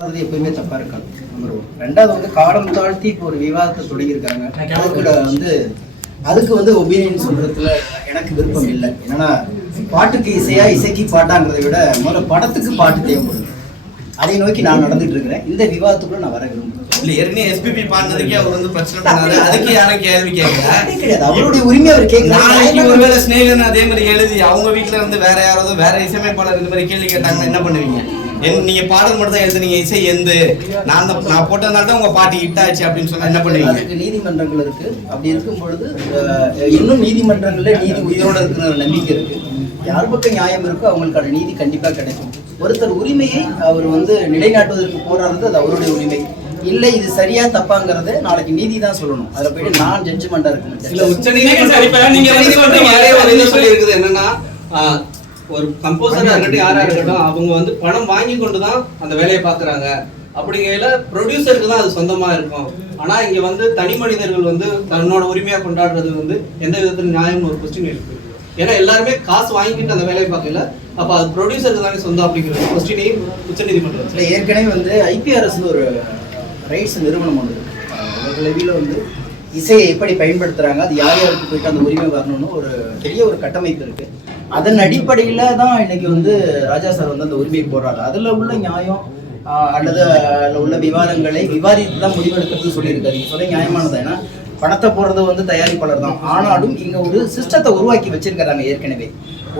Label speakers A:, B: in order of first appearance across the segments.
A: அது எப்பயுமே தப்பா இருக்காது. நம்பர் ஒன் ரெண்டாவது வந்து காலம் தாழ்த்தி இப்போ ஒரு விவாதத்தை தொடங்கியிருக்காங்க. அதுக்கு வந்து அதுக்கு வந்து ஒப்பீனியன் சொல்றதுல எனக்கு விருப்பம் இல்லை. என்னன்னா பாட்டுக்கு இசையா இசைக்கு பாட்டாங்கிறதை விட முதல்ல படத்துக்கு பாட்டு தேவைப்படுது. அதை நோக்கி நான் நடந்துட்டு இருக்கிறேன். இந்த விவாதத்துக்குள்ள நான் வர விரும்புகிறேன்
B: இல்ல ஏற்கனவே எஸ்பிபி பாடினதுக்கே அவர் வந்து பிரச்சனை பண்ணாரு. அதுக்கு யாரும் கேள்வி கேட்கல.
A: கிடையாது. அவருடைய உரிமை அவர்
B: நாளைக்கு
A: கேட்கலாம்
B: ஒருவேளை ஸ்னேகன் அதே மாதிரி எழுதி அவங்க வீட்ல இருந்து வேற யாராவது வேற இசையமைப்பாளர் இந்த மாதிரி கேள்வி கேட்டாங்கன்னா என்ன பண்ணுவீங்க? நீங்க பாடல் மட்டும் தான் எழுதுனீங்க இசை எந்து? நான் தான் நான் போட்டதுனால தான் உங்க பாட்டு ஹிட் ஆச்சு அப்படின்னு சொன்னா என்ன பண்ணுவீங்க?
A: அதுக்கு நீதிமன்றங்கள் இருக்கு. அப்படி இருக்கும் பொழுது இன்னும் நீதிமன்றங்கள்ல நீதி உயிரோட இருக்கிற நம்பிக்கை இருக்கு. யார் பக்கம் நியாயம் இருக்கோ அவங்களுக்கான நீதி கண்டிப்பா கிடைக்கும். ஒருத்தர் உரிமையை அவர் வந்து நிலைநாட்டுவதற்கு போராடுறது அது அவருடைய உரிமை. இல்லை இது சரியா தப்பாங்கிறத நாளைக்கு நீதி தான் சொல்லணும். அதுல போயிட்டு நான் ஜட்ஜ்மெண்டா இருக்க
C: இல்ல உச்ச இருக்குது என்னன்னா ஒரு கம்போசரா இருக்கட்டும் யாரா இருக்கட்டும் அவங்க வந்து பணம் வாங்கி கொண்டு தான் அந்த வேலையை பாக்குறாங்க அப்படிங்கையில ப்ரொடியூசருக்கு தான் அது சொந்தமா இருக்கும். ஆனா இங்க வந்து தனி மனிதர்கள் வந்து தன்னோட உரிமையா கொண்டாடுறது வந்து எந்த விதத்துல நியாயம்னு ஒரு கொஸ்டின் இருக்கு ஏன்னா எல்லாருமே காசு வாங்கிட்டு அந்த வேலையை பார்க்கல. அப்ப அது ப்ரொடியூசருக்கு தானே சொந்தம் அப்படிங்கிற கொஸ்டினையும் உச்ச நீதிமன்றம்
A: இல்ல ஏற்கனவே வந்து ஐபிஆர்எஸ்னு ஒரு ரைட்ஸ் நிறுவனம் ஒன்று உலகளவில் வந்து இசையை எப்படி பயன்படுத்துறாங்க அது யார் யாருக்கு போயிட்டு அந்த உரிமை வரணும்னு ஒரு பெரிய ஒரு கட்டமைப்பு இருக்கு. அதன் அடிப்படையில தான் இன்னைக்கு வந்து ராஜா சார் வந்து அந்த உரிமையை போடுறாரு அதுல உள்ள நியாயம் அல்லது அதில் உள்ள விவாதங்களை விவாதித்து தான் முடிவெடுக்கிறது சொல்லியிருக்காரு. நீங்க சொல்ல நியாயமானது. ஏன்னா பணத்தை போடுறது வந்து தயாரிப்பாளர் தான். ஆனாலும் இங்க ஒரு சிஸ்டத்தை உருவாக்கி வச்சிருக்கிறாங்க ஏற்கனவே.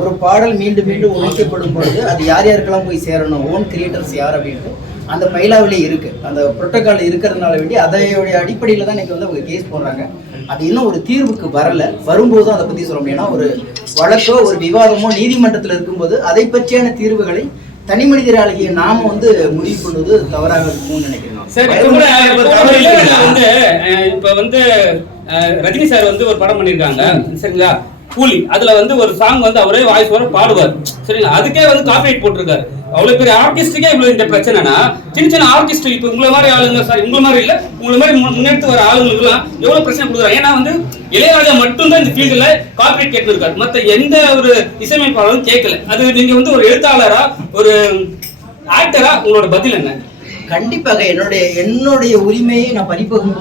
A: ஒரு பாடல் மீண்டும் மீண்டும் உழைக்கப்படும் பொழுது அது யார் யாருக்கெல்லாம் போய் சேரணும்? ஓன் கிரியேட்டர்ஸ் யார் அப்படின்ட்டு அந்த பைலாவிலே இருக்கு. அந்த புரோட்டோகால் இருக்கிறதுனால வேண்டி அதையோடைய அடிப்படையில் தான் இன்னைக்கு வந்து அவங்க கேஸ் போடுறாங்க. அது இன்னும் ஒரு தீர்வுக்கு வரல. வரும்போது தான் அதை பத்தி சொல்ல முடியும். ஏன்னா ஒரு வழக்கோ ஒரு விவாதமோ நீதிமன்றத்தில் இருக்கும்போது அதை பற்றியான தீர்வுகளை தனி மனிதராகிய நாம வந்து முடிவு பண்ணுவது தவறாக இருக்கும்னு நினைக்கிறேன்
D: வந்து இப்ப வந்து ரஜினி சார் வந்து ஒரு படம் பண்ணிருக்காங்க சரிங்களா? கூலி. அதுல வந்து ஒரு சாங் வந்து அவரே வாய்ஸ் வர பாடுவார். சரிங்களா? அதுக்கே வந்து காப்பிரைட் போட்டிருக்காரு. அவ்வளவு பெரிய ஆர்டிஸ்டுக்கே இவ்வளவு இந்த பிரச்சனைனா சின்ன சின்ன ஆர்டிஸ்ட் இப்ப உங்களை மாதிரி ஆளுங்க சார் உங்களை மாதிரி இல்ல உங்களை மாதிரி முன்னெடுத்து வர ஆளுங்களுக்கு எல்லாம் எவ்வளவு பிரச்சனை கொடுக்குறாங்க ஏன்னா வந்து இளையராஜா மட்டும்தான் இந்த ஃபீல்டுல காப்பிரைட் கேட்டிருக்காரு. மத்த எந்த ஒரு இசையமைப்பாளரும் கேட்கல. அது நீங்க வந்து ஒரு எழுத்தாளரா ஒரு ஆக்டரா உங்களோட பதில் என்ன?
A: கண்டிப்பாக என்னுடைய என்னுடைய உரிமையை நான் பறிப்போகும்